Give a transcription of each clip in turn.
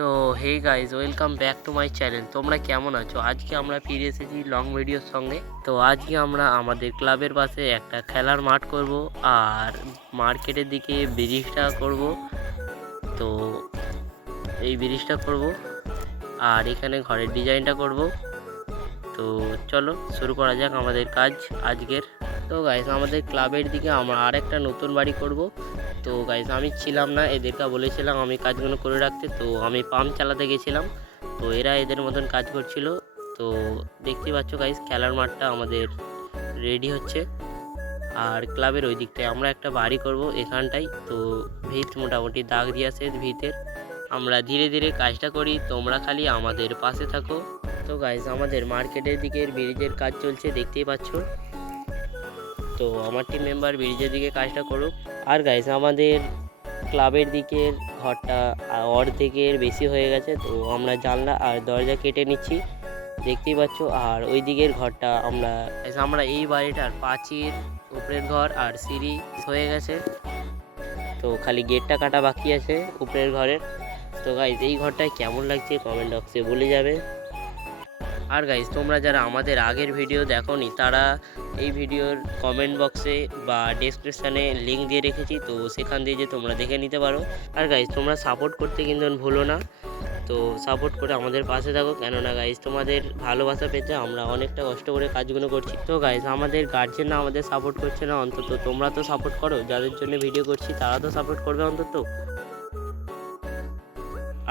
তো hey guys, welcome back to my channel. তোমরা কেমন আছো? আজকে আমরা ফিরে এসেছি লং ভিডিওর সঙ্গে। তো আজকে আমরা আমাদের ক্লাবের পাশে একটা খেলার মাঠ করব আর মার্কেটের দিকে ব্রিজটা করব। তো এই ব্রিজটা করব আর এখানে ঘরের ডিজাইনটা করব। তো চলো শুরু করা যাক আমাদের কাজ আজকের। তো গাইজ, আমাদের ক্লাবের দিকে আমরা আর একটা নতুন বাড়ি করব। তো গাইজ, আমি ছিলাম না, এদেরকে বলেছিলাম আমি কাজগুলো করে রাখতে। তো আমি পাম্প চালাতে গেছিলাম, তো এরা এদের মতন কাজ করছিল। তো দেখতে পাচ্ছ গাইজ, খেলার মাঠটা আমাদের রেডি হচ্ছে। আর ক্লাবের ওই দিকটায় আমরা একটা বাড়ি করব এখানটাই। তো ভিত মোটামুটি দাগ দিয়ে আসে ভিতের। আমরা ধীরে ধীরে কাজটা করি, তোমরা খালি আমাদের পাশে থাকো। তো গাইজ, আমাদের মার্কেটের দিকের ব্রিজের কাজ চলছে, দেখতেই পাচ্ছ। তো আমার টিম মেম্বার ব্রিজের দিকে কাজটা করুক। আর গাইজ, আমাদের ক্লাবের দিকের ঘরটা অর্ধেকের বেশি হয়ে গেছে। তো আমরা জানলা আর দরজা কেটে নিচ্ছি, দেখতেই পাচ্ছ। আর ওই দিকের ঘরটা আমরা এই বাড়িটার পাঁচির, উপরের ঘর আর সিঁড়ি হয়ে গেছে। তো খালি গেটটা কাটা বাকি আছে উপরের ঘরের। তো গাইজ, এই ঘরটায় কেমন লাগছে কমেন্ট বক্সে বলে যাবে। আর গাইজ, তোমরা যারা আমাদের আগের ভিডিও দেখোনি তারা এই ভিডিওর কমেন্ট বক্সে বা ডেসক্রিপশানে লিঙ্ক দিয়ে রেখেছি, তো সেখান দিয়ে যে তোমরা দেখে নিতে পারো। আর গাইজ, তোমরা সাপোর্ট করতে কিন্তু ভুলো না। তো সাপোর্ট করে আমাদের পাশে থাকো, কেননা গাইজ তোমাদের ভালোবাসা পেতে আমরা অনেকটা কষ্ট করে কাজগুলো করছি। তো গাইজ, আমাদের গার্জেনরা আমাদের সাপোর্ট করছে না, অন্তত তোমরা তো সাপোর্ট করো। যাদের জন্য ভিডিও করছি তারা তো সাপোর্ট করবে অন্তত।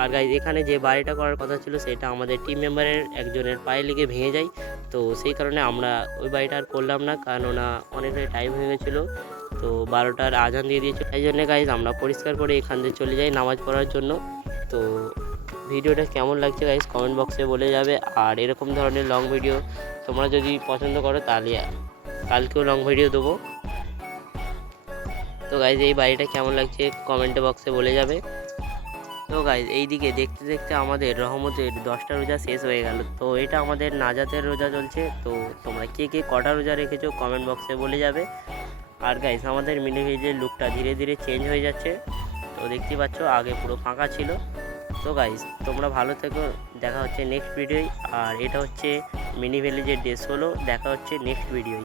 আর গাইজ, এখানে যে বাড়িটা করার কথা ছিল সেটা আমাদের টিম মেম্বারের একজনের পায়ে লেগে ভেঙে যায়। তো সেই কারণে আমরা ওই বাড়িটা আর করলাম না, কেননা অনেকটাই টাইম হয়ে গেছিলো। তো 12টার আজান দিয়ে দিয়েছিল, এই জন্য গাইজ আমরা পরিষ্কার করে এখান থেকে চলে যাই নামাজ পড়ার জন্য। তো ভিডিওটা কেমন লাগছে গাইজ কমেন্ট বক্সে বলে যাবে। আর এরকম ধরনের লং ভিডিও তোমরা যদি পছন্দ করো তাহলে কালকেও লং ভিডিও দেবো। তো গাইজ, এই বাড়িটা কেমন লাগছে কমেন্ট বক্সে বলে যাবে। তো গাইজ, এইদিকে দেখতে দেখতে আমাদের রহমতের 10টা রোজা শেষ হয়ে গেল। তো এটা আমাদের নাজাতের রোজা চলছে। তো তোমরা কে কে কটা রোজা রেখেছো কমেন্ট বক্সে বলে যাবে। আর গাইজ, আমাদের মিনি ভিলেজের লুকটা ধীরে ধীরে চেঞ্জ হয়ে যাচ্ছে। তো দেখতে পাচ্ছ আগে পুরো ফাঁকা ছিল। তো গাইজ, তোমরা ভালো থেকো, দেখা হচ্ছে নেক্সট ভিডিওয়। আর এটা হচ্ছে মিনি ভিলেজের ডে 16, দেখা হচ্ছে নেক্সট ভিডিওয়।